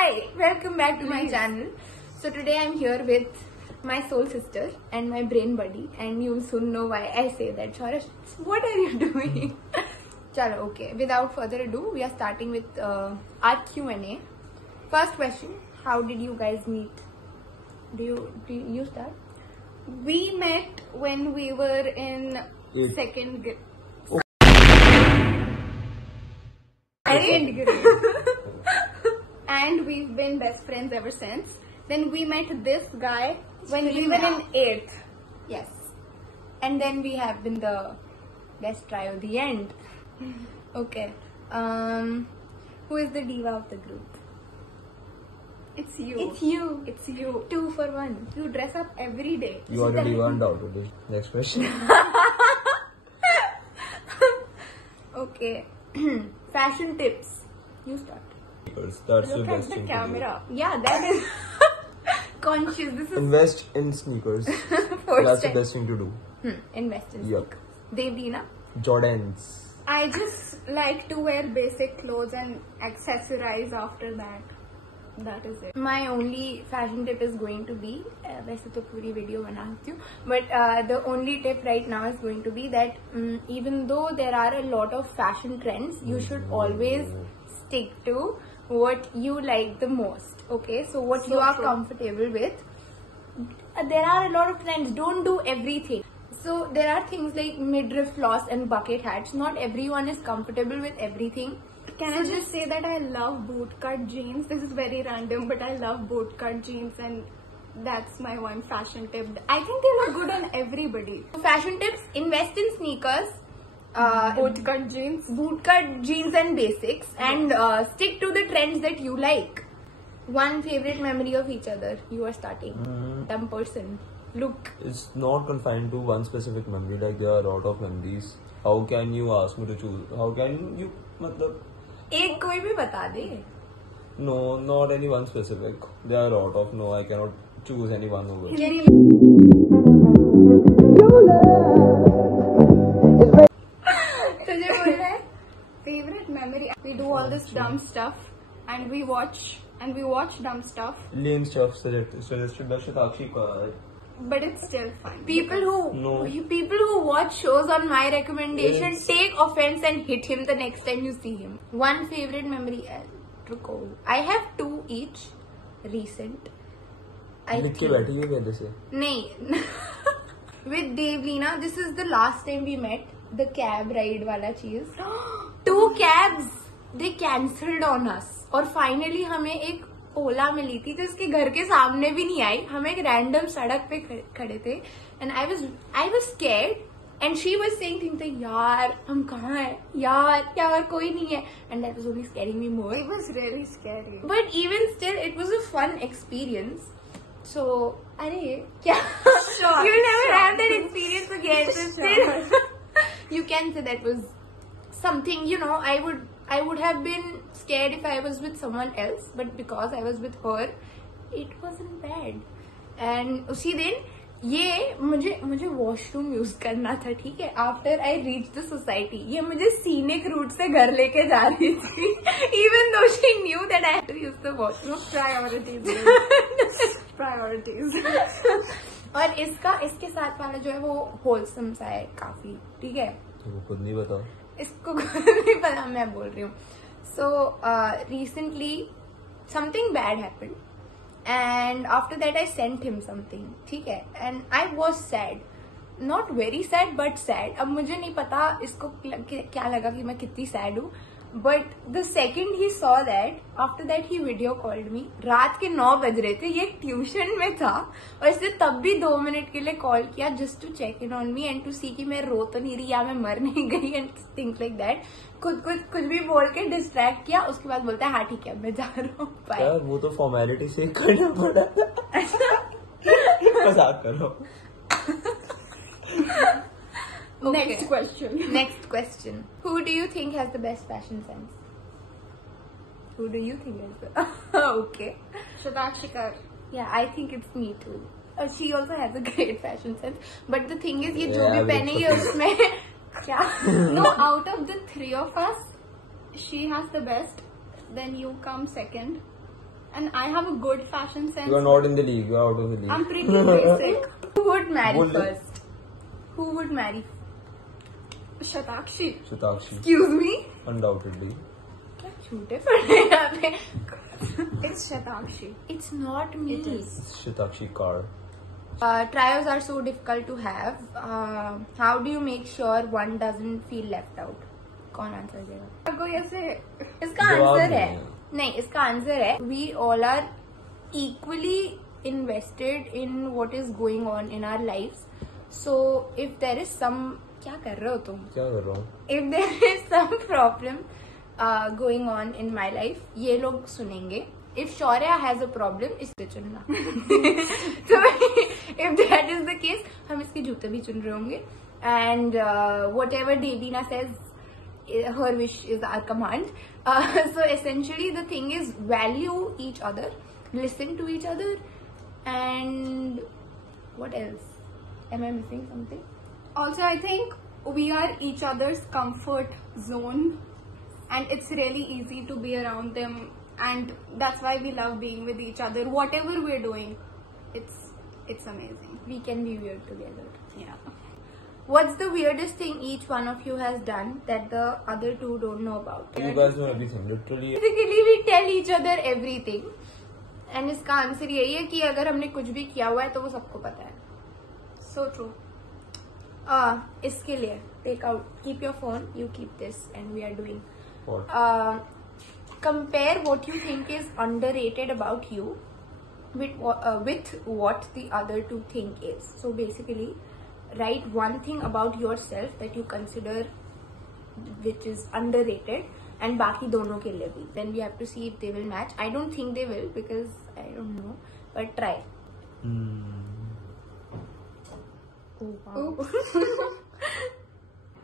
Hi, welcome back to my channel. So today I'm here with my soul sister and my brain buddy, and you'll soon know why I say that. Chorus, what are you doing? Chalo, okay. Without further ado, we are starting with our Q&A. First question: how did you guys meet? Do you start? We met when we were in second grade. And we've been best friends ever since. Then we met this guy when we were in 8th. Yes. And then we have been the best try of the end. Okay. Who is the diva of the group? It's you. It's you. It's you. 2 for 1. You dress up every day. You already won out today. Next question. Okay. Fashion tips. You start. That's the Look at best the thing camera. Yeah, that is conscious. This to do. is Invest in sneakers. first That's the time. best thing to do. Invest in Yup. Devdina. Jordans. I just like to wear basic clothes and accessorize after that. That is it. My only fashion tip is going to be, वैसे तो पूरी video बनाती हूँ, but the only tip right now is going to be that even though there are a lot of fashion trends, you should always stick to what you like the most. Okay, so what you are comfortable with. There are a lot of trends. Don't do everything. So there are things like midriff floss and bucket hats. Not everyone is comfortable with everything. Can I just say that I love bootcut jeans? This is very random, but I love bootcut jeans, and that's my one fashion tip. I think they look good on everybody. Fashion tips: invest in sneakers, Bootcut jeans and basics, and stick to the trends that you like. One favorite memory of each other. You are starting. Dumb person. Look. It's not confined to one specific memory. Like there are a lot of memories. How can you ask me to choose? How can you? मतलब एक कोई भी बता दे. No, not any one specific. There are a lot of. No, I cannot choose any one over. तुझे बोलना है? favorite memory. We do all this dumb stuff, and we watch dumb stuff. Lame stuff suggested by Shatakshi Kar. But it's still fun. People who watch shows on my recommendation take offense and hit him the next time you see him. One favorite memory. I have 2 each. Recent. लिख के बैठी है पहले से. नहीं. With Devlina, this is the last time we met. The cab ride वाला चीज. 2 cabs they cancelled on us. और finally हमें एक ओला मिली थी जो उसके घर के सामने भी नहीं आई. हम एक रैंडम सड़क पे खड़े थे and I was scared and she was saying things like यार हम कहाँ हैं, यार कोई नहीं है, and that was only scaring me more. It was really scary. But even still it was a fun experience. So अरे क्या you will never have that experience again. So still you can say that was something, you know. I would have been scared if I was with someone else, but because I was with her, it wasn't bad. And उसी दिन ये मुझे washroom use करना था, ठीक है. After I reach the society, ये मुझे सीनिक रूट से घर लेके जा रही थी, even though she knew that I had to use the washroom. Priorities. और इसके साथ वाला जो है वो होलसम सा है काफी, ठीक है. तो खुद नहीं बताओ. इसको नहीं पता, मैं बोल रही हूँ. So recently something bad happened and after that I sent him something, ठीक है. And I was sad, not very sad but sad. अब मुझे नहीं पता इसको क्या लगा कि मैं कितनी सैड हूँ, but the second he saw that, after that he video called me. रात के 9 बज रहे थे, ये ट्यूशन में था और इसने तब भी 2 मिनट के लिए कॉल किया just to check in on me and to see कि मैं रो तो नहीं रही या मैं मर नहीं गई एंड थिंग्स लाइक दैट. कुछ भी बोल के डिस्ट्रैक्ट किया. उसके बाद बोलता है हाँ ठीक है मैं जा रहा हूँ. यार वो तो फॉर्मेलिटी से करना पड़ा था. मजाक करो. Okay. Next question. Who do you think has the best fashion sense? Who do you think has the... Okay. Shatakshi Kar. Yeah, I think it's me too. She also has a great fashion sense. But the thing is, ये जो Yeah, भी पहने ये उसमें क्या? No, out of the 3 of us, she has the best. Then you come second. And I have a good fashion sense. You are not in the league. You are out of the league. I'm pretty basic. Who would marry Would- first? Who would marry? Shatakshi. Shatakshi. Excuse me? Undoubtedly. क्या झूठे पड़े यहाँ पे? It's Shatakshi. It's not me. It is. It's Shatakshi car. Trials are so difficult to have. How do you make sure one doesn't feel left out? कौन answer देगा? कोई ऐसे इसका जवाब आंसर नहीं है है। नहीं इसका आंसर है we all are equally invested in what is going on in our lives. So if there is some क्या कर रहे हो तुम? क्या कर रहा हूँ? If there is some problem going on in my life, ये लोग सुनेंगे. If Shaurya has a problem, इससे चुनना. So if that is the case, हम इसके जूते भी चुन रहे होंगे. And whatever Devina says, her wish is our command. So essentially the thing is value each other, listen to each other, and what else? Am I missing something? Also, I think we are each other's comfort zone, and it's really easy to be around them, and that's why we love being with each other. Whatever we're doing, it's amazing. We can be weird together. Yeah. What's the weirdest thing each one of you has done that the other two don't know about? You guys know everything. Literally. Basically, we tell each other everything. And इसका answer यही है कि अगर हमने कुछ भी किया हुआ है तो वो सबको पता है. So true. इसके लिए take out, keep your phone, you keep this, and we are doing. What? Compare what you think is underrated about you with what the other two think is. So basically, write one thing about yourself that you consider which is underrated, and बाकी दोनों के लिए भी. Then we have to see if they will match. I don't think they will because I don't know, but try. Oh wow.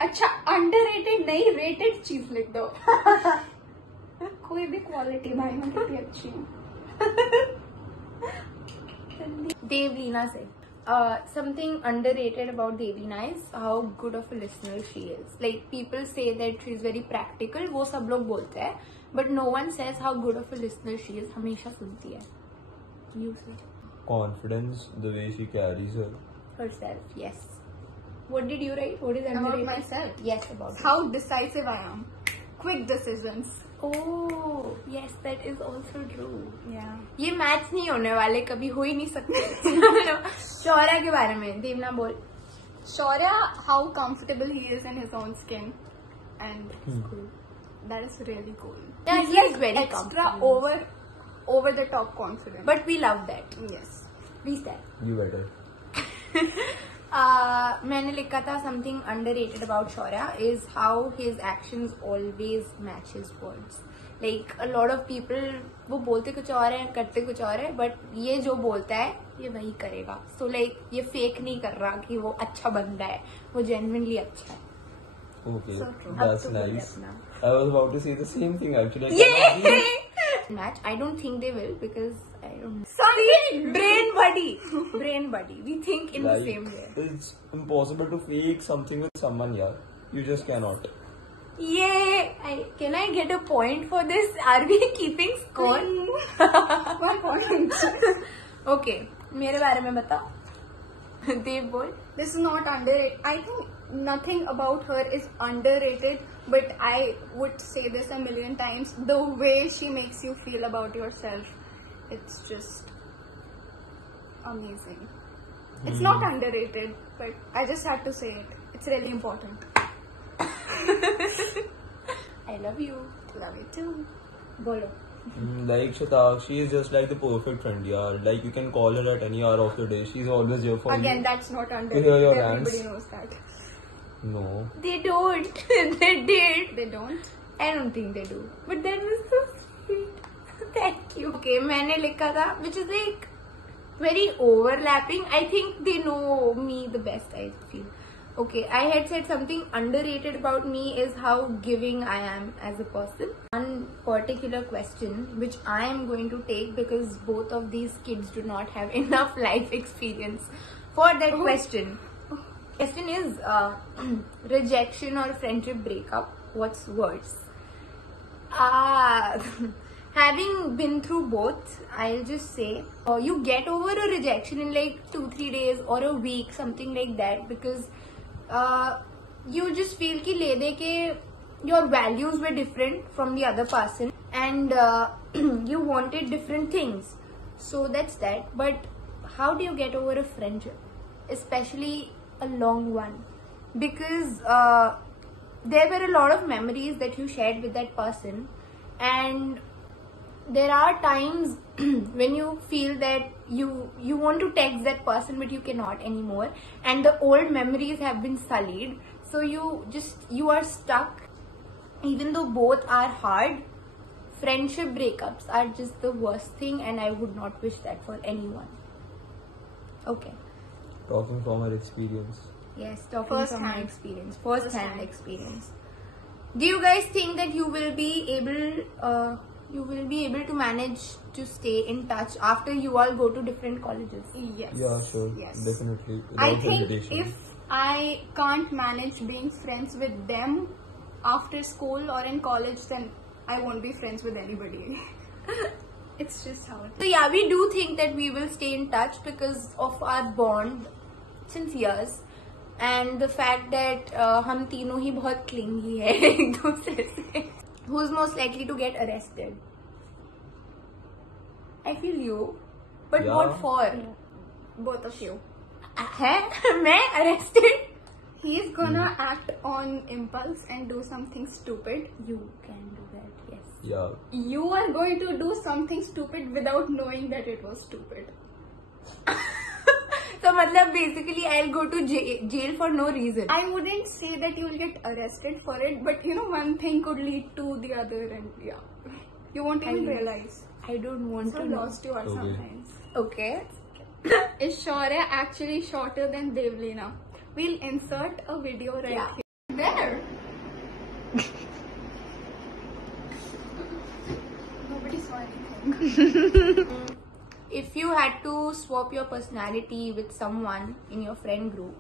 अच्छा, underrated नहीं, rated चीज लिख दो. कोई भी क्वालिटी भाई में कितनी अच्छी है. Devlina से. Something underrated about Devlina is how good of a listener she is. Like people say that she is very practical, वो सब लोग बोलते हैं, but no one says how good of a listener she is. हमेशा सुनती है. You say Confidence, the way she carries her. herself. Yes. What did you write? What is About underrated? myself. Yes, about How decisive I am. Quick decisions. you. Oh, yes, that is also true. Yeah. ये match नहीं होने वाले, कभी हो ही नहीं सकते. शौर्या के बारे में देवना बोल. Shaurya, how comfortable he is in his own skin, and Cool. that is really cool. Yeah, He's he is like very extra confident. over the top confident. But we love that. yes, We stand. You better. मैंने लिखा था something underrated about Shaurya is how his actions always match his words. Like a lot of people वो बोलते कुछ और है करते कुछ और है, but ये जो बोलता है ये वही करेगा. So like ये fake नहीं कर रहा कि वो अच्छा बंदा है, वो genuinely अच्छा है. Okay, So true. that's अब तो बोलिए nice. अपना. I was about to say the same thing actually. I Yay! cannot be- Match. I don't think they will because I don't know. Sorry. Brain buddy. Brain buddy. We think in like, the same way. it's impossible to fake something with someone, yeah. You just cannot. Yay! Can I get a point for this? Are we keeping score? 1 point. Okay. मेरे बारे में बता. देव बोल. This is not underrated. I think nothing about her is underrated, but I would say this a million times. The way she makes you feel about yourself, it's just amazing. It's not underrated, but I just had to say it. It's really important. I love you. Love you too. बोलो. Like Shatakshi is just like the perfect friend, yeah. Like you can call her at any hour of the day. She's always here for Again, you. that's not hear underrated. your Everybody rants. knows that. No. They don't. They did. They don't. I don't think they do. But that was so sweet. Thank you. Okay, मैंने लिखा था, which is like very overlapping. I think they know me the best, I feel. Okay, I had said something underrated about me is how giving I am as a person. One particular question which I am going to take because both of these kids do not have enough life experience for that question. Question is rejection or friendship breakup. What's worse? having been through both, I'll just say you get over a rejection in like 2-3 days or a week, something like that, because you just feel ki le de ke your values were different from the other person, and you wanted different things. So that's that. But how do you get over a friendship, especially a long one? Because there were a lot of memories that you shared with that person, and there are times when you feel that you want to text that person but you cannot anymore, and the old memories have been sullied, so you are stuck. Even though both are hard, friendship breakups are just the worst thing, and I would not wish that for anyone. Okay. Talking from her experience. Yes, talking from my experience, first-hand experience. Do you guys think that you will be able to manage to stay in touch after you all go to different colleges? Yes. Yeah, sure. Yes. Definitely. I Without think hesitation. if I can't manage being friends with them after school or in college, then I won't be friends with anybody. It's just how it is. So yeah, we do think that we will stay in touch because of our bond since years, and the fact that हम तीनों ही बहुत clingy है एक दूसरे से. Who's most likely to get arrested? I feel you, but Yeah. what for? Both of you. है मैं arrested? He's gonna act on impulse and do something stupid. You can do that, yes. Yeah. You are going to do something stupid without knowing that it was stupid. So मतलब basically I'll go to jail for no reason. I wouldn't say that you'll get arrested for it, but you know, one thing could lead to the other, and yeah, you won't even realize. I don't want So to know. lost you are Okay. sometimes. Okay. Is Shaurya actually shorter than Devlina? We'll insert a video right Yeah. here. There. Nobody saw anything. If you had to swap your personality with someone in your friend group,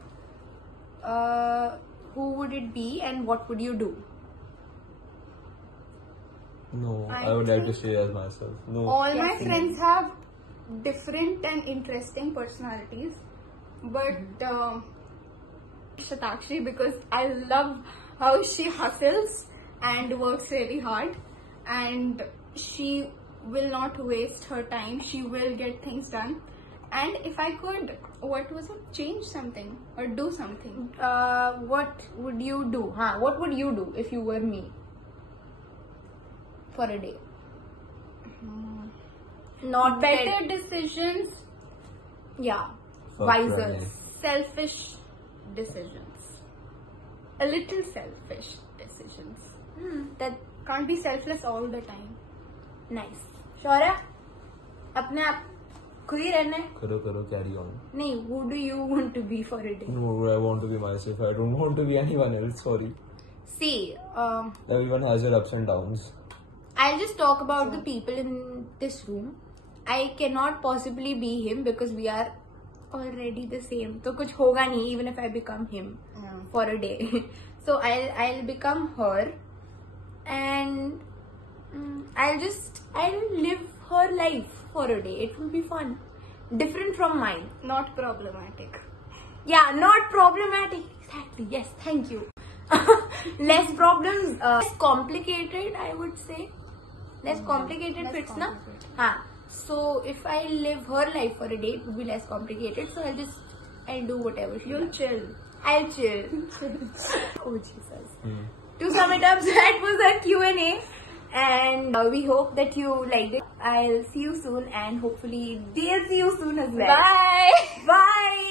who would it be and what would you do? No, I I would like to think stay as myself. No. All my Yes. friends have different and interesting personalities, but Shatakshi, because I love how she hustles and works really hard, and she will not waste her time. She will get things done. And if I could, change something or do something? What would you do? What would you do if you were me for a day? Not Better decisions, Yeah. Fuck Wiser. Pranay. selfish decisions. A little selfish decisions. That Can't be selfless all the time. nice. शौर्य अपने आप खुद ही रहना है. Karo, carry on. नहीं, who do you want to be for a day? No, I want to be myself. I don't want to be anyone else. Sorry. See, Everyone has their ups and downs. I'll just talk about the people in this room. I cannot possibly be him because we are already the same. So कुछ होगा नहीं even if I become him for a day. So I'll become her, and I'll live her life for a day. It will be fun, different from mine. Not problematic. Yeah, not problematic. Exactly. Yes, thank you. Less problems, less complicated, I would say. Less complicated less fits na? complicated. So if I live her life for a day, it would be less complicated. So I'll do whatever she You'll does. chill. I'll chill. Oh Jesus. To sum it up, that was our Q&A. And we hope that you liked it. I'll see you soon, and hopefully they'll see you soon as well. Bye. Bye.